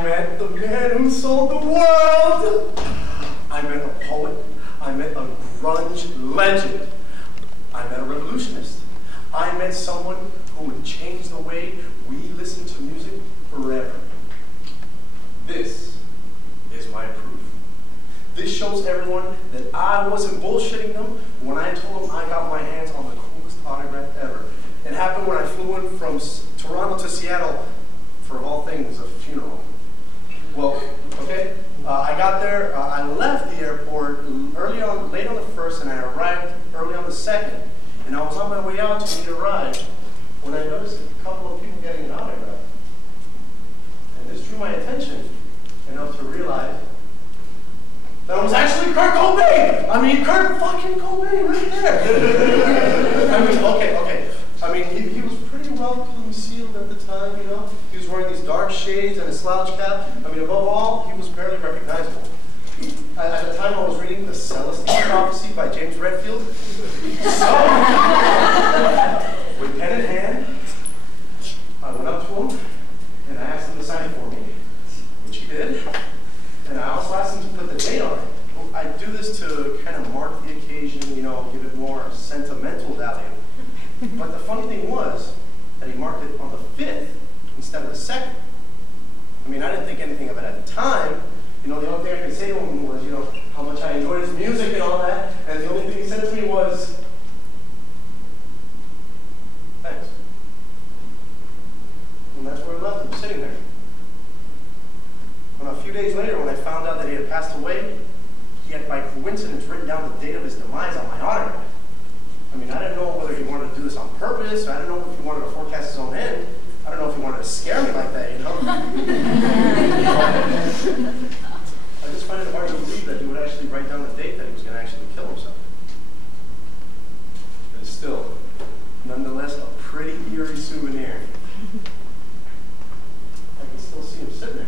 I met the man who sold the world. I met a poet. I met a grunge legend. I met a revolutionist. I met someone who would change the way we listen to music forever. This is my proof. This shows everyone that I wasn't bullshitting them when I told them I got my hands on the coolest autograph ever. It happened when I flew in from Toronto to Seattle for, of all things, a funeral. Well, okay, I got there, I left the airport late on the 1st, and I arrived early on the 2nd. And I was on my way out to meet a ride when I noticed a couple of people getting an autograph. And this drew my attention enough to realize that it was actually Kurt Cobain! I mean, Kurt fucking Cobain right there! I mean, okay. I mean, he was pretty well concealed at the time, you know? He was wearing these dark shades and a slouch cap. I mean, above all, he was barely recognizable. At the time, I was reading The Celestine Prophecy by James Redfield. So, with pen in hand, I went up to him, and I asked him to sign it for me, which he did. And I also asked him to put the date on it. I do this to kind of mark the occasion, you know, give it more sentimental value. But the funny thing was that he marked it on the 5th instead of the 2nd. I mean, I didn't think anything of it at the time. You know, the only thing I could say to him was, you know, how much I enjoyed his music and all that. And the only thing he said to me was, thanks. And that's where we left him, sitting there. And a few days later, when I found out that he had passed away, he had, by coincidence, written down the date of his demise on my autograph. I mean, I didn't know whether he wanted to do this on purpose. I didn't know if he wanted to forecast his own end. I don't know if he wanted to scare me like that, you know? I just find it hard to believe that he would actually write down the date that he was going to actually kill himself. But still, nonetheless, a pretty eerie souvenir. I can still see him sitting there.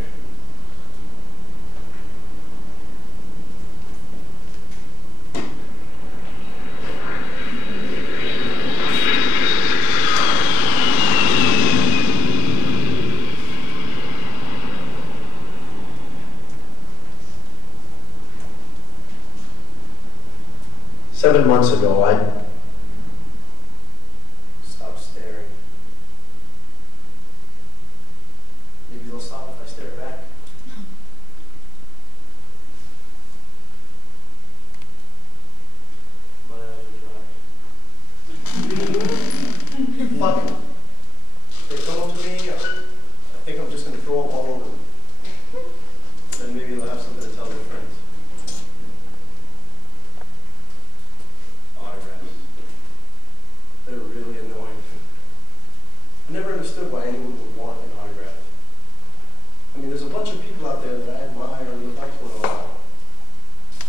Seven months ago, I stopped staring. Maybe they'll stop if I stare back. My eyes are dry. Fuck it. If they come up to me, I think I'm just going to throw up all over them. Then maybe they'll have something to tell their friends. They're really annoying. I never understood why anyone would want an autograph. I mean, there's a bunch of people out there that I admire and look up to in a while,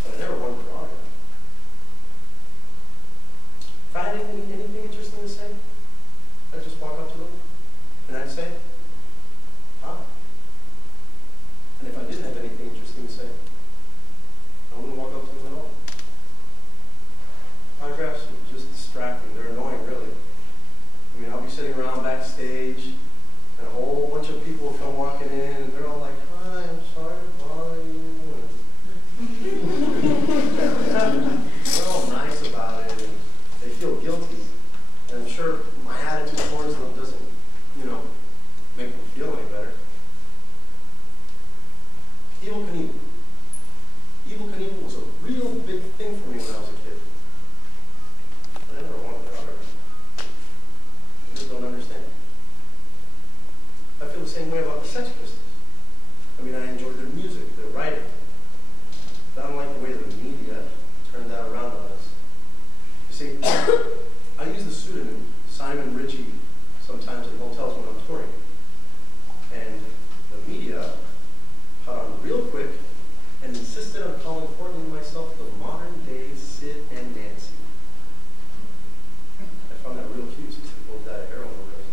but I never wanted an autograph. If I had anything interesting to say, I'd just walk up to them and I'd say, hi. And if I didn't have anything interesting to say, I wouldn't walk up to them at all. Autographs are just distracting. They're annoying, really. I mean, I'll be sitting around backstage, and a whole bunch of people will come walking in, and they're all like, hi, I'm sorry to bother you. They're all nice about it, and they feel guilty. And I'm sure my attitude towards them doesn't, you know, make them feel any better. Evel Knievel. Evel Knievel was a real big thing for me when I was a kid. I never wanted their autograph. I just don't understand. I feel the same way about the Sex Pistols. I mean, I enjoyed their music, their writing. But I don't like the way the media turned that around on us. You see, I use the pseudonym Simon Ritchie sometimes in hotels when I'm touring. And the media caught on real quick and insisted on calling Courtney and myself the modern-day Sid and Nancy. I found that real cute since they both died of heroin overdoses.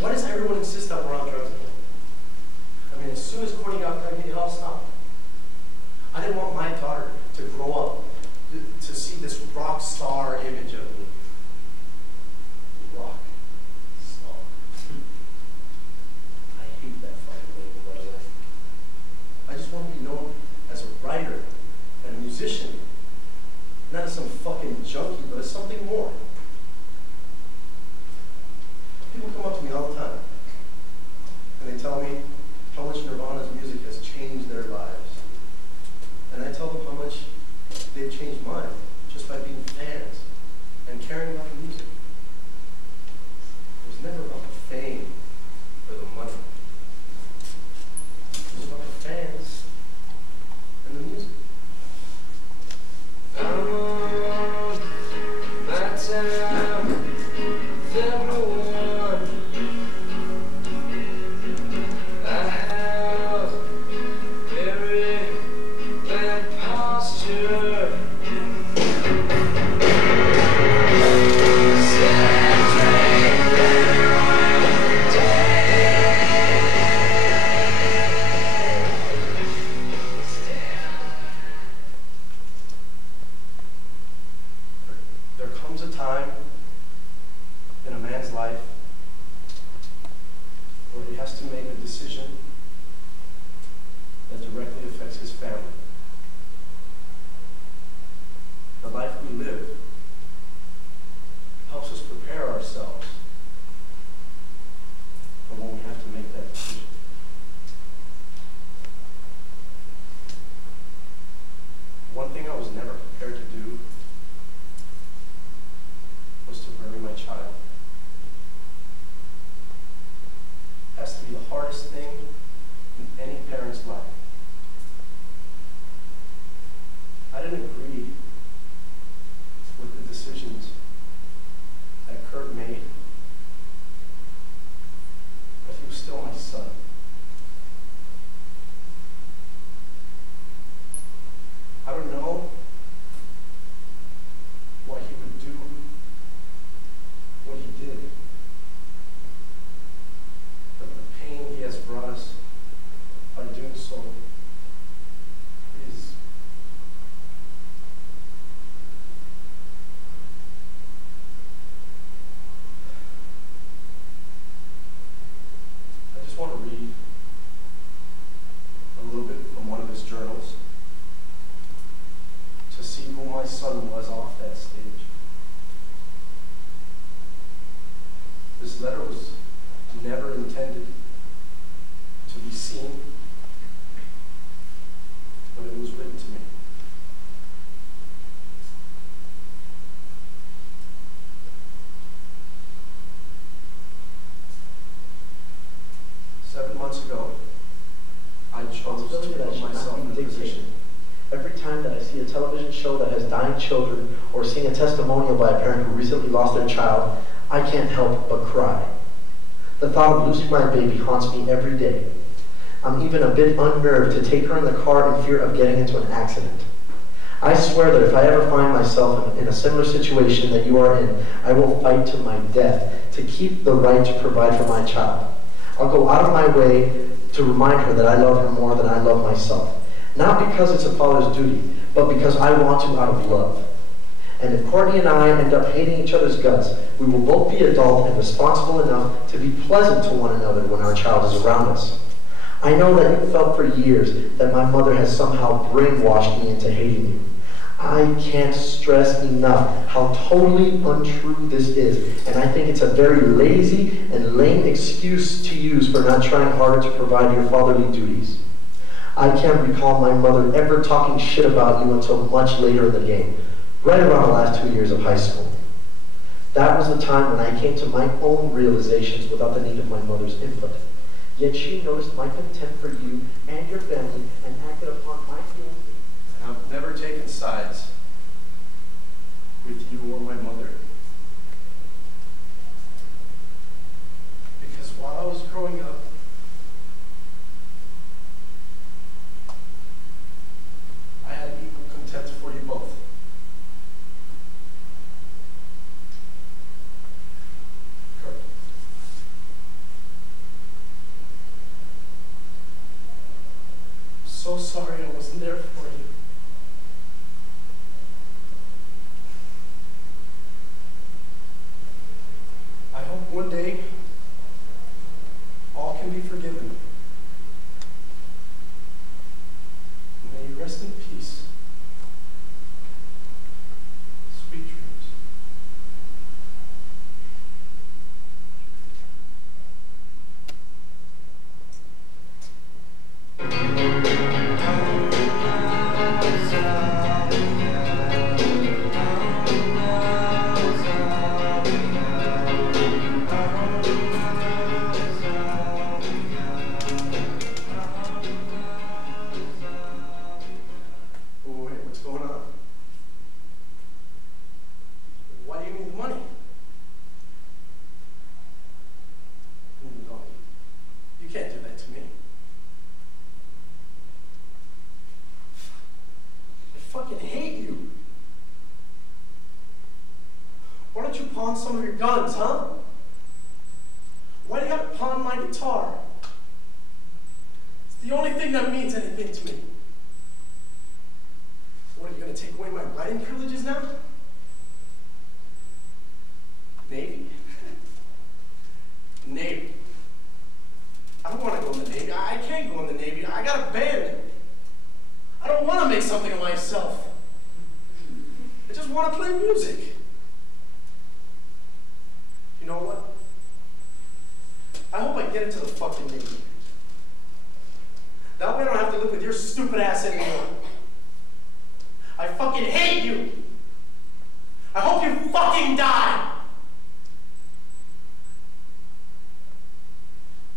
Why does everyone insist that we're on drugs again? I mean, as soon as Courtney got pregnant, it all stopped. I didn't want my daughter to grow up to see this rock star image of me. Rock star. What? It was about the fans and the music. I'm on my time with everyone. I have very bad posture. There comes a time in a man's life where he has to make a decision that directly affects his family. The life we live helps us prepare ourselves for when we have to make that decision. One thing I was never prepared to do was to bury my child. It has to be the hardest thing in any parent's life. I didn't agree with the decisions that Kurt made, but he was still my son. I don't know why he would do what he did, but the pain he has brought us by doing so is I just want to read a little bit from one of his journals to see who my son was off that stage. This letter was never intended to be seen, but it was written to me. Seven months ago, I chose to Responsibility that put should myself not in be a position. dictated. Every time that I see a television show that has dying children or seeing a testimonial by a parent who recently lost their child, I can't help but cry. The thought of losing my baby haunts me every day. I'm even a bit unnerved to take her in the car in fear of getting into an accident. I swear that if I ever find myself in a similar situation that you are in, I will fight to my death to keep the right to provide for my child. I'll go out of my way to remind her that I love her more than I love myself. Not because it's a father's duty, but because I want to out of love. And if Courtney and I end up hating each other's guts, we will both be adult and responsible enough to be pleasant to one another when our child is around us. I know that you felt for years that my mother has somehow brainwashed me into hating you. I can't stress enough how totally untrue this is, and I think it's a very lazy and lame excuse to use for not trying harder to provide your fatherly duties. I can't recall my mother ever talking shit about you until much later in the game, right around the last 2 years of high school. That was the time when I came to my own realizations without the need of my mother's input. Yet she noticed my contempt for you and your family and acted upon my feelings. And I've never taken sides with you or my mother. Because while I was growing up, I had equal contempt for you both. Kurt. So sorry I wasn't there for you. I hope one day all can be forgiven. May you rest in peace. Sweet dreams. guns, huh? Why do you gotta pawn my guitar? It's the only thing that means anything to me. What, are you gonna take away my writing privileges now? Navy? Navy. I don't want to go in the Navy. I can't go in the Navy. I got a band. I don't want to make something of myself. I just want to play music. You know what? I hope I get into the fucking Navy. That way I don't have to live with your stupid ass anymore. I fucking hate you. I hope you fucking die.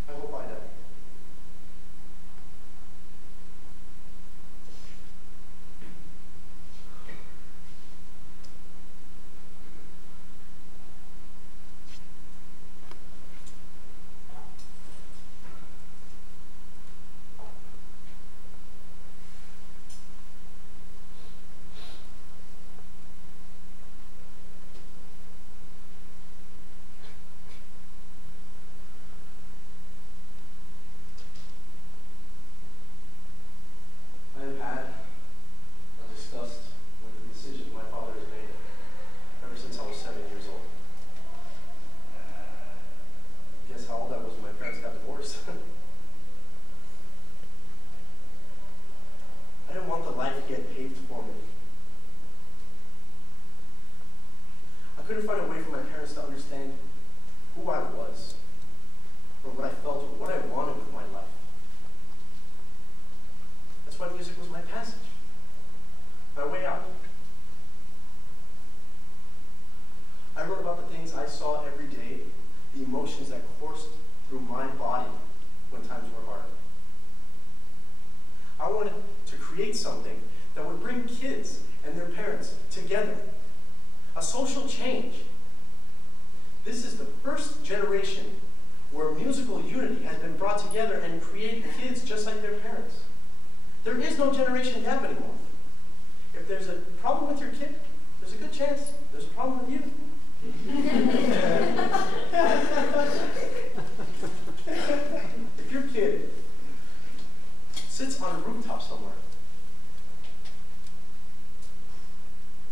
I hope I die. I couldn't find a way for my parents to understand who I was, or what I felt, or what I wanted with my life. That's why music was my passage, my way out. I wrote about the things I saw every day, the emotions that coursed through my body when times were hard. I wanted to create something that would bring kids and their parents together. A social change. This is the first generation where musical unity has been brought together and create kids just like their parents. There is no generation gap anymore. If there's a problem with your kid, there's a good chance there's a problem with you. If your kid sits on a rooftop somewhere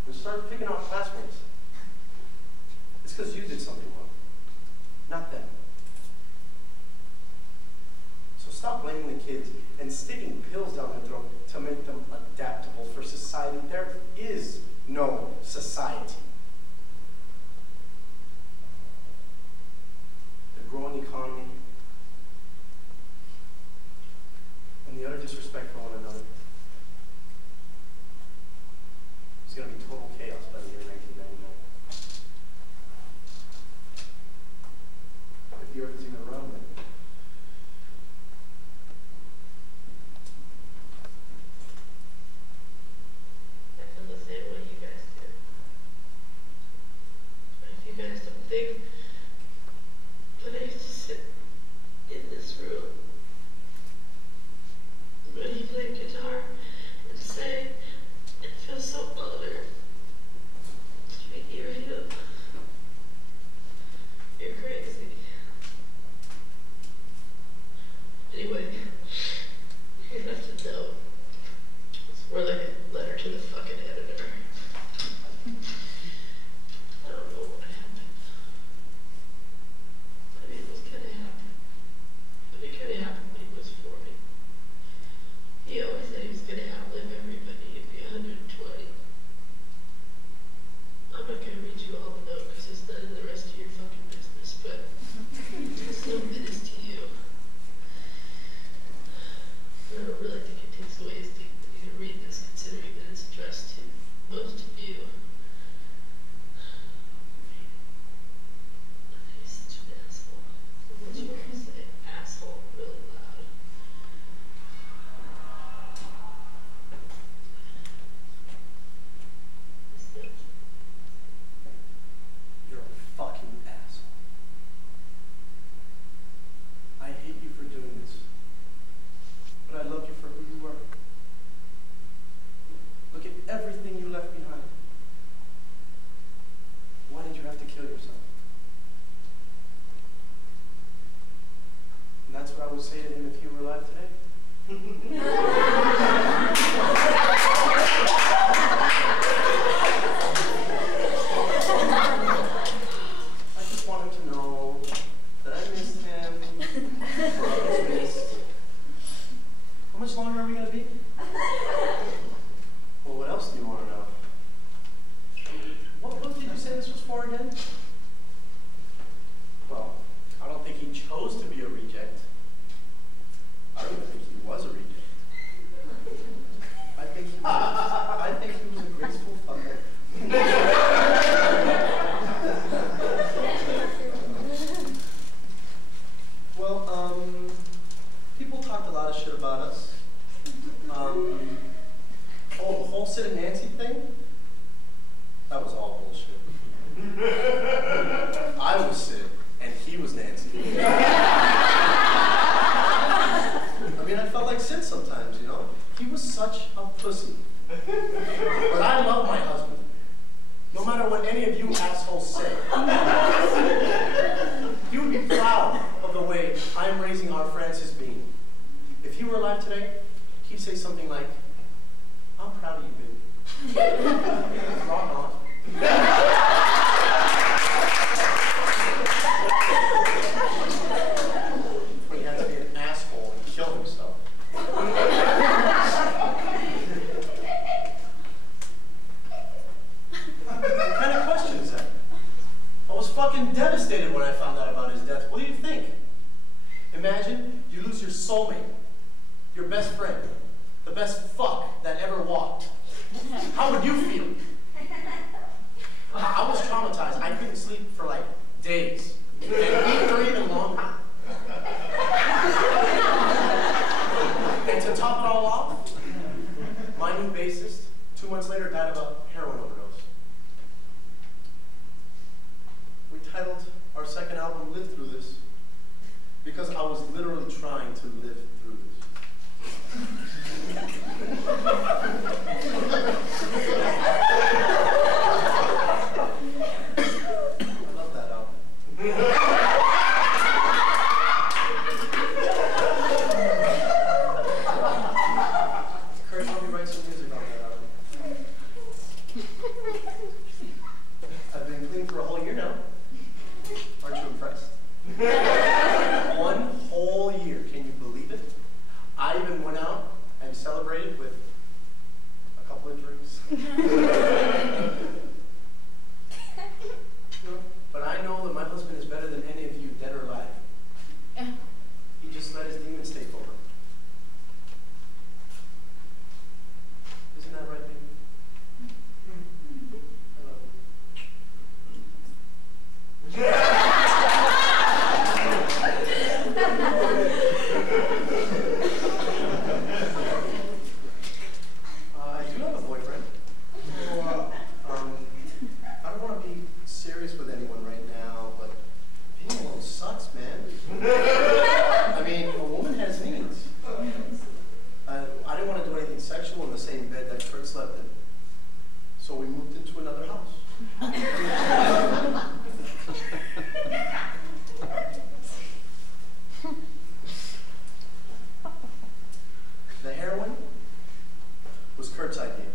and starts picking on classmates, it's because you did something wrong, not them. So stop blaming the kids and sticking pills down their throat to make them adaptable for society. There is no society. The growing economy and the utter disrespect for one another is going to be total chaos by the year 1999. If the earth is even around then. I feel the same way you guys do. But if you guys don't think that I used to sit in this room when he played guitar and say, it feels so honored to be near him. You're crazy. Anyway, you have to know. It's more like a letter to the fucking editor. I don't know what happened. I mean, it was kind of happened. But it kind of happened when he was 40. He always said he was going to outlive everybody. He'd be 120. I'm not going to read you all the note because it's none of the rest of your fucking business, but some of it is to you. that's what I would say to him if he were alive today. I just want him to know that I missed him, or I was missed. How much longer are we going to be? Well, what else do you want to know? What did you say this was for again? Well, I don't think he chose to be a reject. I don't even think he was a reject. I think he was a graceful fucker. Well, people talked a lot of shit about us. Oh, the whole Sid and Nancy thing? That was all bullshit. I was Sid, and he was Nancy. I mean, I felt like Sid sometimes, you know? He was such a pussy. But I love my husband. No matter what any of you assholes say. He would be proud of the way I'm raising our Francis Bean. If he were alive today, he'd say something like, I'm proud of you, baby. Rock on. When he had to be an asshole and kill himself. What kind of question is that? I was fucking devastated when I found out about his death. What do you think? Imagine you lose your soulmate, your best friend, the best fuck that ever walked. How would you feel? I was traumatized. I couldn't sleep for like days, and eat for even longer. And to top it all off, my new bassist, 2 months later, died of a heroin overdose. We titled our second album Live Through This because I was literally trying to live through this. I love that album. Kurt, help me write some music on that album. I've been clean for a whole year now. Aren't you impressed? 1 whole year, can you believe it? I even went out and celebrated with a couple of drinks. But I know that my husband is better than any of you, dead or alive. He just let his demons take over. Isn't that right, baby? I love you. I do have a boyfriend. I don't want to be serious with anyone right now, but being alone sucks, man. I mean, a woman has needs. I didn't want to do anything sexual in the same bed that Kurt slept in, so we moved into another house. The heroin was Kurt's idea.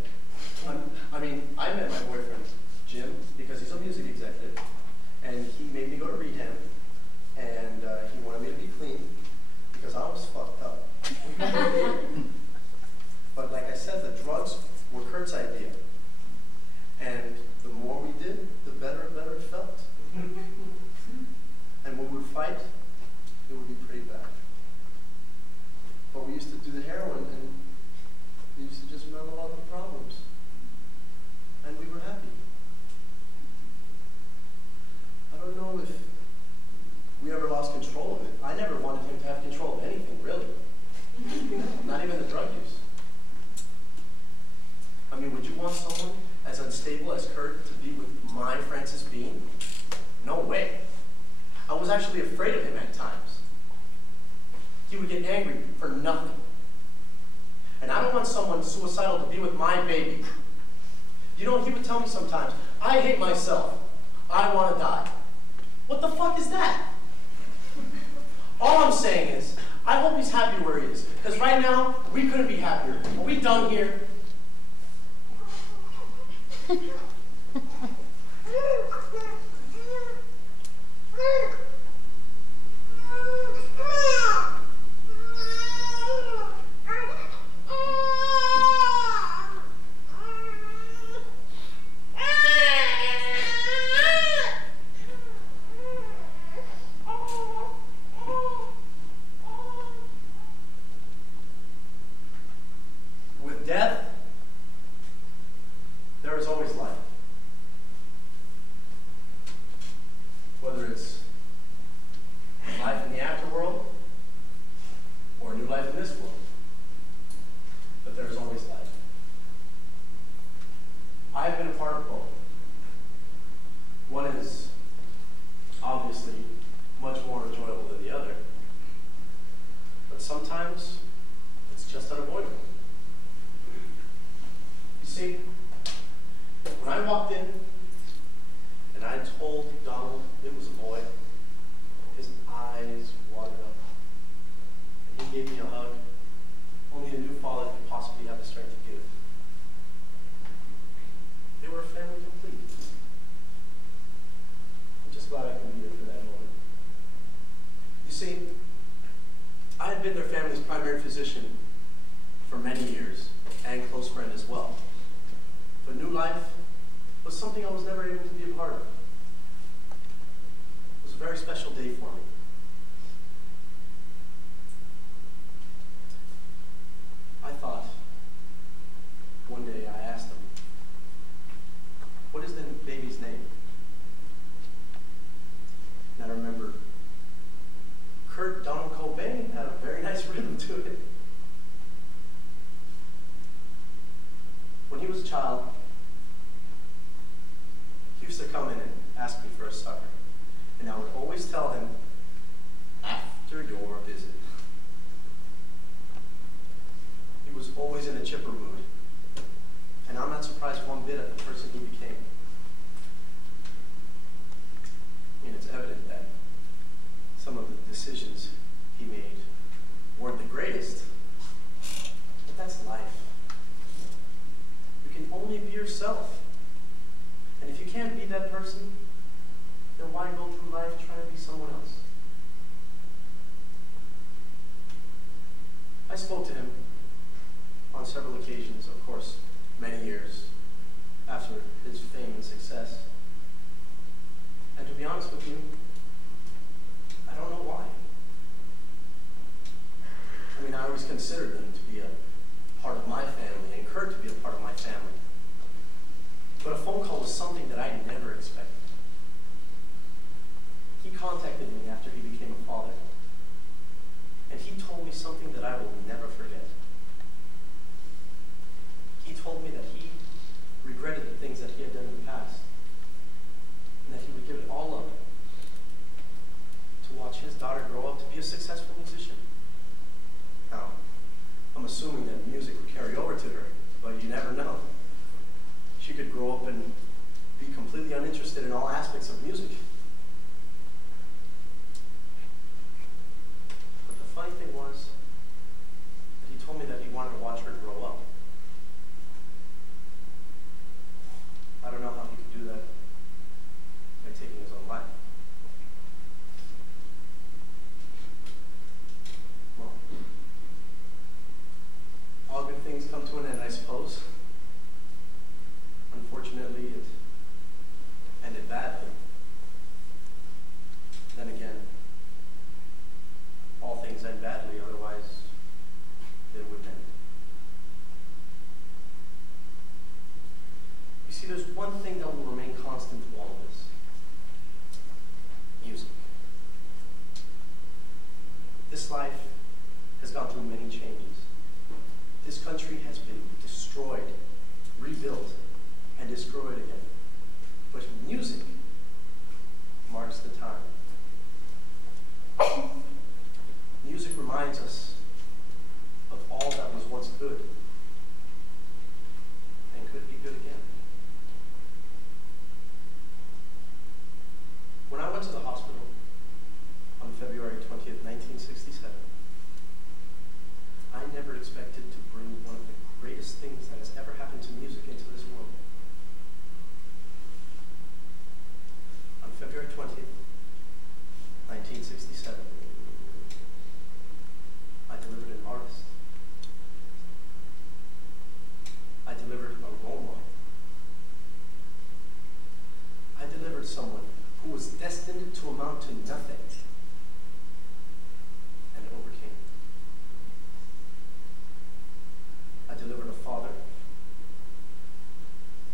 I met my boyfriend, Jim, because he's a music executive, and he made me go to rehab, and he wanted me to be clean, because I was fucked up. But like I said, the drugs were Kurt's idea, and the more we did, the better and better it felt. And when we would fight, it would be pretty bad. But we used to do the heroin, and we used to just mellow out the problems. And we were happy. I don't know if we ever lost control of it. I never wanted him to have control of anything, really. Not even the drug use. I mean, would you want someone as unstable as Kurt to be with my Francis Bean? No way. I was actually afraid of him at times. He would get angry for nothing. And I don't want someone suicidal to be with my baby. You know, he would tell me sometimes, I hate myself. I want to die. What the fuck is that? All I'm saying is, I hope he's happy where he is. Because right now, we couldn't be happier. Are we done here? With death, there is always life. Whether it's life in the afterworld or a new life in this world, but there is always life. I have been a part of both. One is obviously much more enjoyable than the other, but sometimes it's just unavoidable. You see, when I walked in and I told Donald it was a boy, his eyes watered up. And he gave me a hug only a new father could possibly have the strength to give. They were a family complete. I'm just glad I can be here for that moment. You see, I had been their family's primary physician for many years and close friend as well. But new life was something I was never able to be a part of. It was a very special day for me. I thought, one day I asked him, what is the baby's name? And I remember Kurt Donald Cobain had a very nice rhythm to it. When he was a child, he used to come in and ask me for a sucker. And I would always tell him, after your visit. He was always in a chipper mood. And I'm not surprised one bit at the person he became. I mean, it's evident that some of the decisions he made weren't the greatest. But that's life. You can only be yourself. And if you can't be that person, then why go through life trying to be someone else? I spoke to him on several occasions, of course, many years after his fame and success. And to be honest with you, I don't know why. I mean, I always considered them to be a part of my family, and Kurt to be a part of my family. But a phone call was something that I never expected. He contacted me after he became a father, and he told me something that I will never forget. He told me that he regretted the things that he had done in the past, and that he would give it all up to watch his daughter grow up to be a successful musician. Now, I'm assuming that music would carry over to her, but you never know. She could grow up and be completely uninterested in all aspects of music. But the funny thing was that he told me that he wanted to watch her grow up. I don't know how he could do that by taking his own life. Well, all good things come to an end, I suppose. Unfortunately, it ended badly. Then again, all things end badly, otherwise they wouldn't end. You see, there's one thing that will remain constant to all of this. Music. This life has gone through many changes. This country has been destroyed, rebuilt, and destroyed again. But music marks the time. Music reminds us of all that was once good and could be good again. When I went to the hospital, a on February 20th, 1967. I never expected to bring one of the greatest things that has ever happened to music into this world. On February 20th, 1967, I delivered an artist. I delivered a role model. I delivered someone who was destined to amount to nothing and overcame. I delivered a father,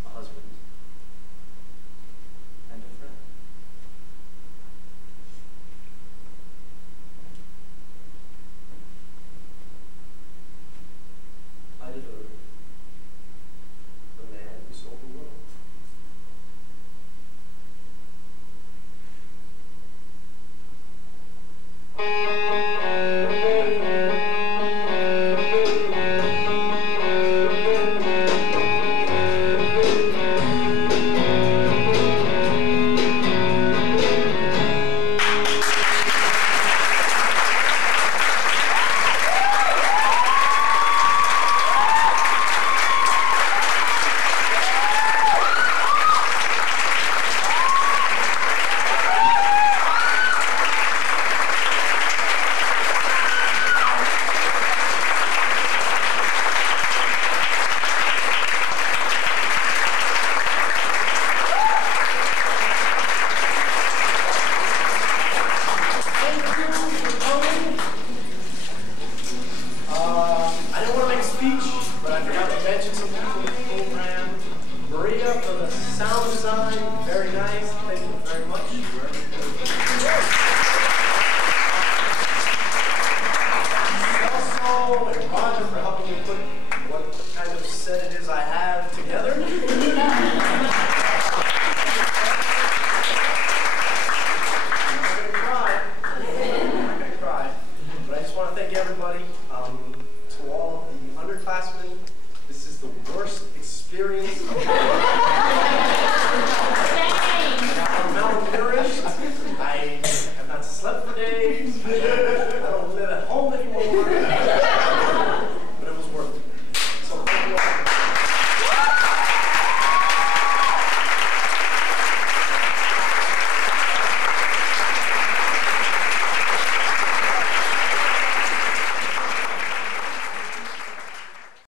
a husband, and a friend. I delivered the man who sold the world. I didn't want to make a speech, but I forgot to mention some people in the program. Maria for the sound design, very nice. Thank you very much. Celso and Roger for helping me put what kind of set it is I have together. I'm not gonna cry, but I just want to thank everybody. To all of the underclassmen, this is the worst experience. I'm malnourished. I have not slept for days. I don't live at home anymore.